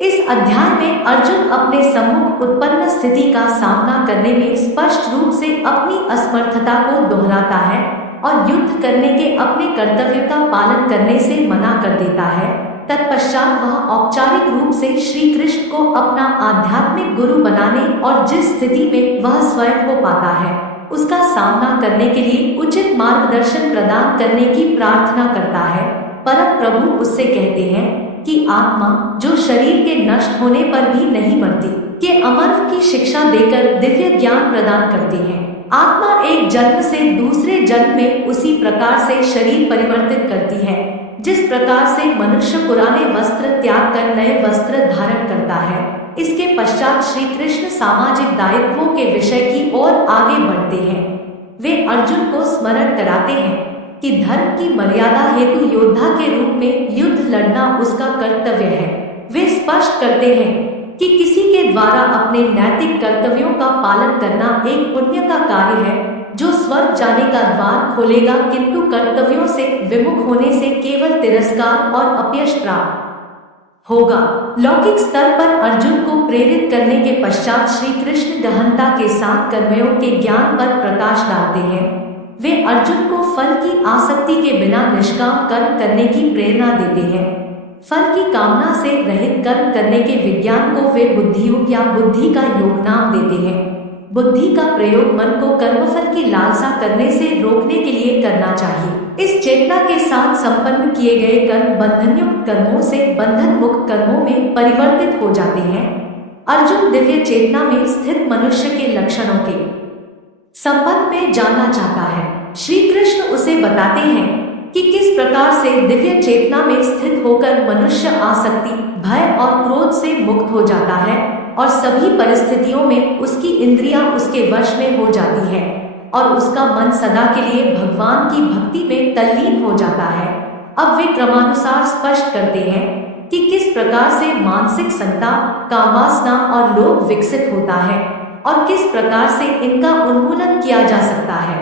इस अध्याय में अर्जुन अपने सम्मुख उत्पन्न स्थिति का सामना करने में स्पष्ट रूप से अपनी असमर्थता को दोहराता है और युद्ध करने के अपने कर्तव्य का पालन करने से मना कर देता है। तत्पश्चात वह औपचारिक रूप से श्री कृष्ण को अपना आध्यात्मिक गुरु बनाने और जिस स्थिति में वह स्वयं को पाता है उसका सामना करने के लिए उचित मार्गदर्शन प्रदान करने की प्रार्थना करता है। परम प्रभु उससे कहते हैं कि आत्मा जो शरीर के नष्ट होने पर भी नहीं मरती, के अमर की शिक्षा देकर दिव्य ज्ञान प्रदान करती है। आत्मा एक जन्म से दूसरे जन्म में उसी प्रकार से शरीर परिवर्तित करती है जिस प्रकार से मनुष्य पुराने वस्त्र त्याग कर नए वस्त्र धारण करता है। इसके पश्चात श्री कृष्ण सामाजिक दायित्वों के विषय की ओर आगे बढ़ते हैं। वे अर्जुन को स्मरण कराते हैं कि धर्म की मर्यादा हेतु योद्धा के रूप में युद्ध लड़ना उसका कर्तव्य है। वे स्पष्ट करते हैं कि किसी के द्वारा अपने नैतिक कर्तव्यों का पालन करना एक पुण्य का कार्य है जो स्वर्ग जाने का द्वार खोलेगा, किंतु कर्तव्यों से विमुख होने से केवल तिरस्कार और अपयश प्राप्त होगा। लौकिक स्तर पर अर्जुन को प्रेरित करने के पश्चात श्री कृष्ण गहनता के साथ कर्मयों के ज्ञान पर प्रकाश डालते हैं। वे अर्जुन को फल की आसक्ति के बिना निष्काम कर्म करने की प्रेरणा देते हैं। फल की कामना से रहित कर्म करने के विज्ञान को वे बुद्धियोग या बुद्धि का योग नाम देते हैं। बुद्धि का प्रयोग मन को कर्मफल की लालसा करने से रोकने के लिए करना चाहिए। इस चेतना के साथ संपन्न किए गए कर्म बंधनयुक्त कर्मों से बंधन मुक्त कर्मों में परिवर्तित हो जाते हैं। अर्जुन दिव्य चेतना में स्थित मनुष्य के लक्षणों के संबंध में जानना चाहता है। श्री कृष्ण उसे बताते हैं कि किस प्रकार से दिव्य चेतना में स्थित होकर मनुष्य आसक्ति, भय और क्रोध से मुक्त हो जाता है और सभी परिस्थितियों में उसकी इंद्रियां उसके वश में हो जाती है और उसका मन सदा के लिए भगवान की भक्ति में तल्लीन हो जाता है। अब वे क्रमानुसार स्पष्ट करते हैं कि किस प्रकार से मानसिक संताप, कामवासना और लोभ विकसित होता है और किस प्रकार से इनका उन्मूलन किया जा सकता है।